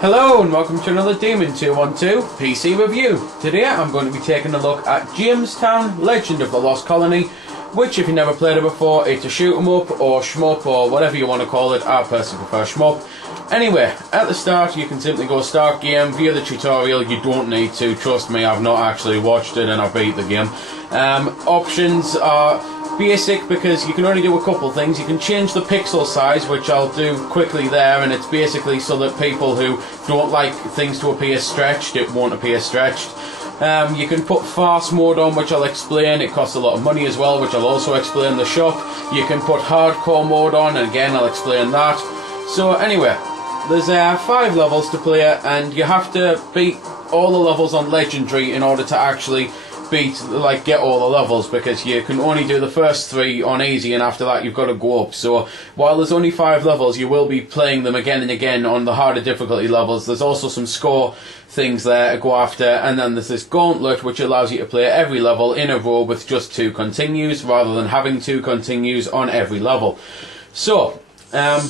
Hello and welcome to another Demon 212 PC review. Today I'm going to be taking a look at JamesTown Legend of the Lost Colony, which if you've never played it before, it's a shoot 'em up or shmup or whatever you want to call it. I personally prefer shmup. Anyway, at the start you can simply go start game, via the tutorial. You don't need to, trust me, I've not actually watched it and I've beat the game. Options are basic because you can only do a couple things. You can change the pixel size, which I'll do quickly there, and it's basically so that people who don't like things to appear stretched, it won't appear stretched. You can put fast mode on, which I'll explain. It costs a lot of money as well, which I'll also explain in the shop. You can put hardcore mode on, and again I'll explain that. So anyway, there's 5 levels to play, and you have to beat all the levels on Legendary in order to actually get all the levels, because you can only do the first 3 on easy, and after that you've got to go up. So while there's only 5 levels, you will be playing them again and again on the harder difficulty levels. There's also some score things there to go after, and then there's this gauntlet which allows you to play every level in a row with just 2 continues rather than having 2 continues on every level. So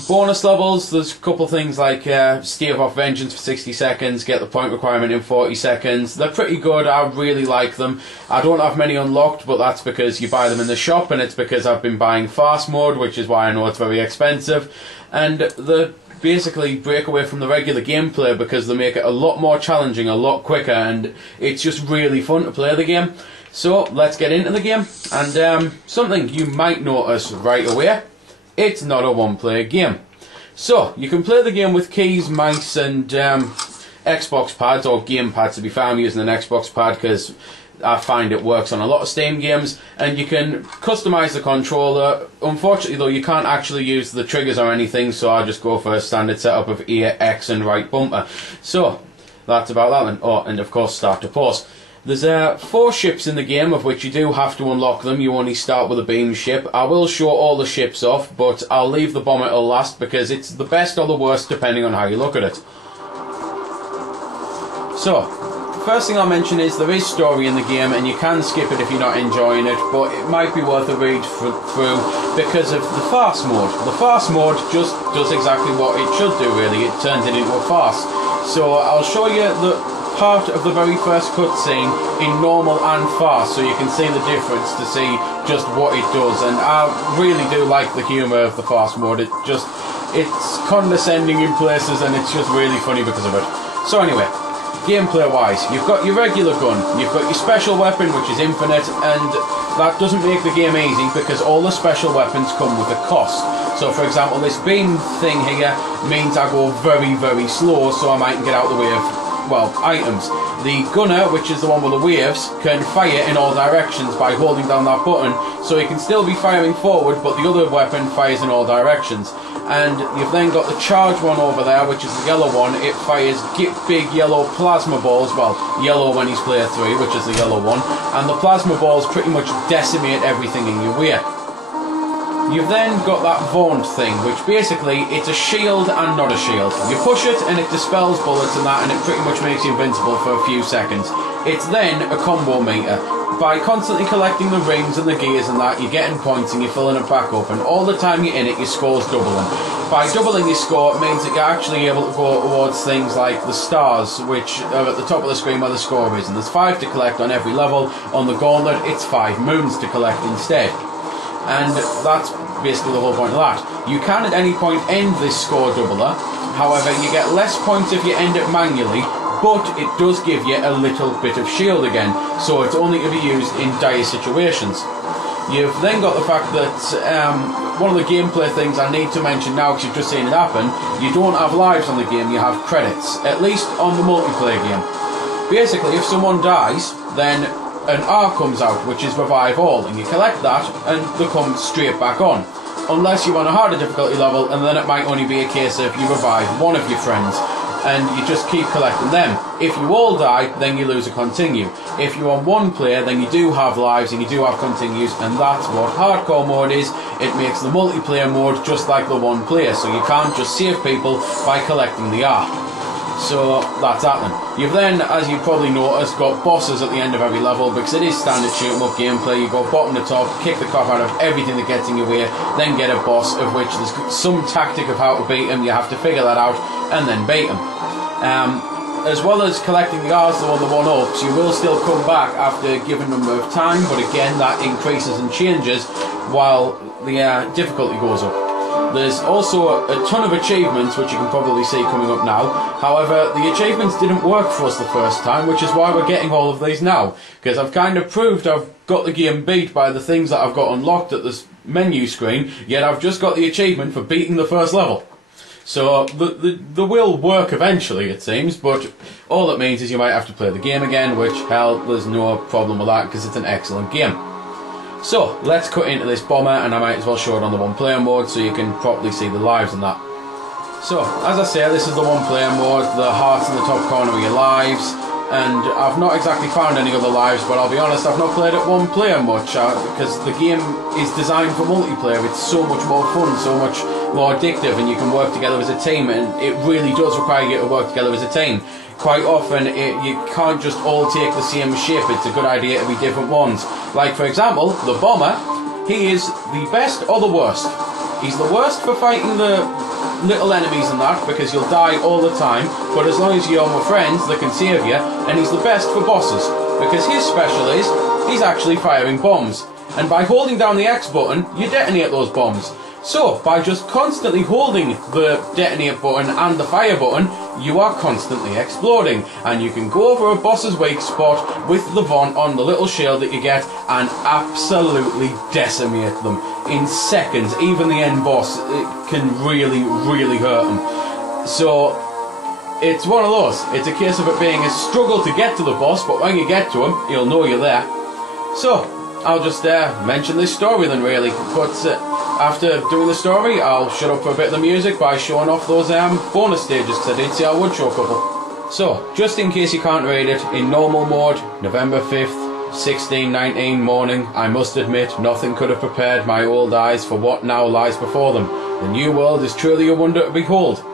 bonus levels, there's a couple things like stave off vengeance for 60 seconds, get the point requirement in 40 seconds. They're pretty good, I really like them. I don't have many unlocked, but that's because you buy them in the shop, and it's because I've been buying fast mode, which is why I know it's very expensive. And they basically break away from the regular gameplay because they make it a lot more challenging, a lot quicker, and it's just really fun to play the game. So let's get into the game, and something you might notice right away: it's not a one-player game. So, you can play the game with keys, mice and Xbox pads, or game pads to be fair. I'm using an Xbox pad because I find it works on a lot of Steam games, and you can customise the controller. Unfortunately though, you can't actually use the triggers or anything, so I'll just go for a standard setup of A, X and right bumper. So, that's about that then. Oh, and of course start to pause. There's 4 ships in the game, of which you do have to unlock them. You only start with a beam ship. I will show all the ships off, but I'll leave the bomber till last because it's the best or the worst depending on how you look at it. So, first thing I'll mention is there is story in the game, and you can skip it if you're not enjoying it, but it might be worth a read through because of the farce mode. The farce mode just does exactly what it should do, really. It turns it into a farce. So I'll show you the part of the very first cutscene in normal and fast, so you can see the difference to see just what it does. And I really do like the humour of the fast mode. It's condescending in places, and it's just really funny because of it. So anyway, gameplay wise, you've got your regular gun, you've got your special weapon which is infinite, and that doesn't make the game easy because all the special weapons come with a cost. So for example, this beam thing here means I go very, very slow, so I might get out the way of, well, items. The gunner, which is the one with the waves, can fire in all directions by holding down that button, so you can still be firing forward, but the other weapon fires in all directions. And you've then got the charge one over there, which is the yellow one. It fires big yellow plasma balls, well, yellow when he's player 3, which is the yellow one, and the plasma balls pretty much decimate everything in your way. You've then got that Vaunt thing, which basically, it's a shield and not a shield. You push it and it dispels bullets and that, and it pretty much makes you invincible for a few seconds. It's then a combo meter. By constantly collecting the rings and the gears and that, you're getting points and you're filling it back up, and all the time you're in it, your score's doubling. By doubling your score, it means that you're actually able to go towards things like the stars, which are at the top of the screen where the score is, and there's 5 to collect on every level. On the gauntlet, it's 5 moons to collect instead. And that's basically the whole point of that. You can at any point end this score doubler, however you get less points if you end it manually, but it does give you a little bit of shield again, so it's only to be used in dire situations. You've then got the fact that one of the gameplay things I need to mention now, because you've just seen it happen, you don't have lives on the game, you have credits, at least on the multiplayer game. Basically, if someone dies, then an R comes out, which is revive all, and you collect that and they come straight back on, unless you're on a harder difficulty level, and then it might only be a case of you revive one of your friends and you just keep collecting them. If you all die, then you lose a continue. If you're on one player, then you do have lives and you do have continues, and that's what hardcore mode is. It makes the multiplayer mode just like the one player, so you can't just save people by collecting the R. So that's happening. You've then, as you probably noticed, got bosses at the end of every level, because it is standard shoot 'em up gameplay. You go bottom to top, kick the crap out of everything that gets in your way, then get a boss of which there's some tactic of how to beat him. You have to figure that out and then beat him. As well as collecting the R's on the 1-ups, you will still come back after a given number of time, but again that increases and changes while the difficulty goes up. There's also a ton of achievements, which you can probably see coming up now. However, the achievements didn't work for us the first time, which is why we're getting all of these now. Because I've kind of proved I've got the game beat by the things that I've got unlocked at this menu screen, yet I've just got the achievement for beating the first level. So, the will work eventually, it seems, but all it means is you might have to play the game again, which, hell, there's no problem with that, because it's an excellent game. So, let's cut into this bomber, and I might as well show it on the one-player mode, so you can properly see the lives and that. So, as I say, this is the one-player mode, the hearts in the top corner of your lives, and I've not exactly found any other lives, but I'll be honest, I've not played it one player much, because the game is designed for multiplayer. It's so much more fun, so much more addictive, and you can work together as a team, and it really does require you to work together as a team. Quite often, you can't just all take the same shape. It's a good idea to be different ones. Like, for example, the bomber, he is the best or the worst. He's the worst for fighting the little enemies and that, because you'll die all the time, but as long as you're with friends that can save you, and he's the best for bosses, because his special is, he's actually firing bombs, and by holding down the X button, you detonate those bombs. So, by just constantly holding the detonate button and the fire button, you are constantly exploding, and you can go over a boss's weak spot with the Von on the little shield that you get and absolutely decimate them in seconds. Even the end boss, it can really, really hurt them. So, it's one of those. It's a case of it being a struggle to get to the boss, but when you get to him, you'll know you're there. So, I'll just mention this story then, really, but after doing the story, I'll shut up for a bit of the music by showing off those bonus stages, because I did say I would show a couple. So, just in case you can't read it, in normal mode, November 5th, 1619 morning, I must admit, nothing could have prepared my old eyes for what now lies before them. The new world is truly a wonder to behold.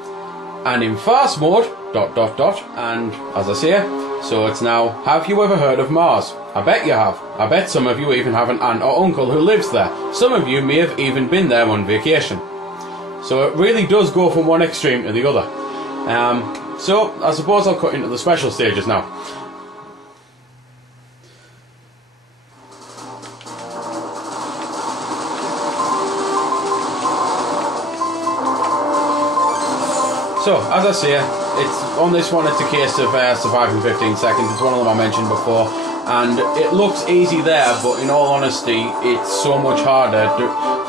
And in fast mode, ... and as I say, so it's now, have you ever heard of Mars? I bet you have. I bet some of you even have an aunt or uncle who lives there. Some of you may have even been there on vacation. So it really does go from one extreme to the other. So I suppose I'll cut into the special stages now. So, as I say, it's on this one, it's a case of surviving 15 seconds. It's one of them I mentioned before, and it looks easy there, but in all honesty, it's so much harder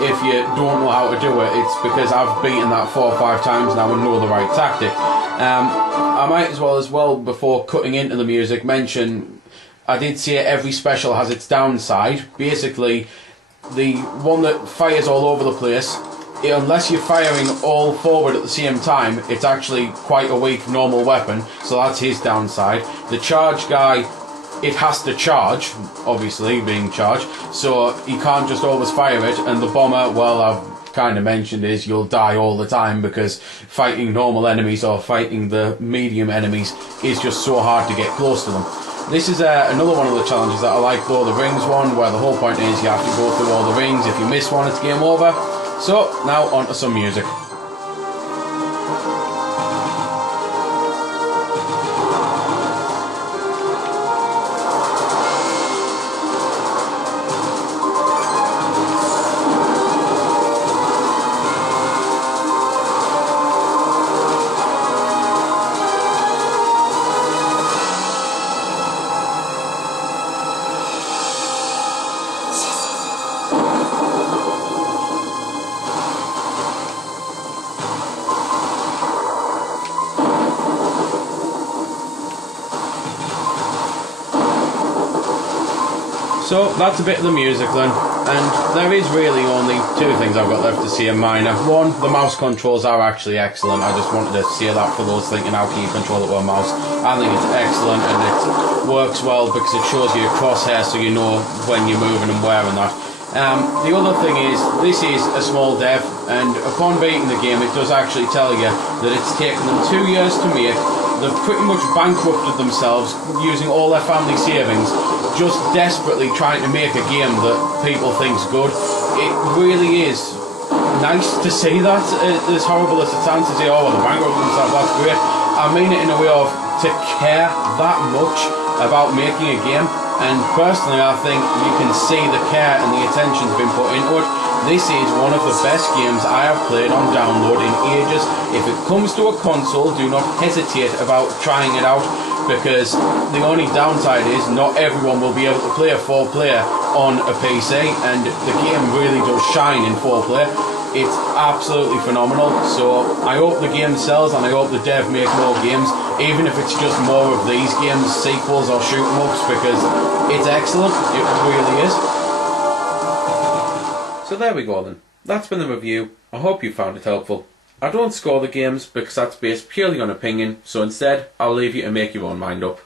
if you don't know how to do it. It's because I've beaten that 4 or 5 times now and know the right tactic. I might as well, before cutting into the music, mention, I did say every special has its downside. Basically, the one that fires all over the place, unless you're firing all forward at the same time, it's actually quite a weak normal weapon, so that's his downside. The charge guy, it has to charge, obviously being charged, so he can't just always fire it. And the bomber, well, I've kind of mentioned, is you'll die all the time, because fighting normal enemies or fighting the medium enemies is just so hard to get close to them. This is another one of the challenges that I like, though, the rings one, where the whole point is you have to go through all the rings. If you miss one, it's game over. So, now on to some music. So that's a bit of the music then, and there is really only 2 things I've got left to say in minor. One, the mouse controls are actually excellent. I just wanted to say that for those thinking how can you control it with a mouse. I think it's excellent, and it works well because it shows you a crosshair so you know when you're moving and where and that. The other thing is, this is a small dev, and upon beating the game it does actually tell you that it's taken them 2 years to make. They've pretty much bankrupted themselves using all their family savings, just desperately trying to make a game that people think's good. It really is nice to see that, as horrible as it sounds to say, oh well, they bankrupted themselves, that's great. I mean it in a way of to care that much about making a game, and personally I think you can see the care and the attention's been put into it. This is one of the best games I have played on download in ages. If it comes to a console, do not hesitate about trying it out, because the only downside is not everyone will be able to play a 4-player on a PC, and the game really does shine in 4-player. It's absolutely phenomenal, so I hope the game sells, and I hope the dev make more games, even if it's just more of these games, sequels or shoot 'em ups, because it's excellent, it really is. So there we go then, that's been the review. I hope you found it helpful. I don't score the games because that's based purely on opinion, so instead I'll leave you to make your own mind up.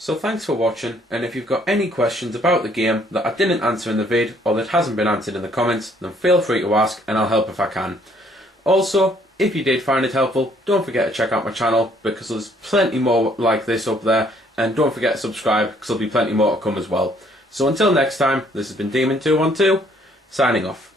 So thanks for watching, and if you've got any questions about the game that I didn't answer in the vid or that hasn't been answered in the comments, then feel free to ask and I'll help if I can. Also, if you did find it helpful, don't forget to check out my channel because there's plenty more like this up there, and don't forget to subscribe because there'll be plenty more to come as well. So until next time, this has been Demon212, signing off.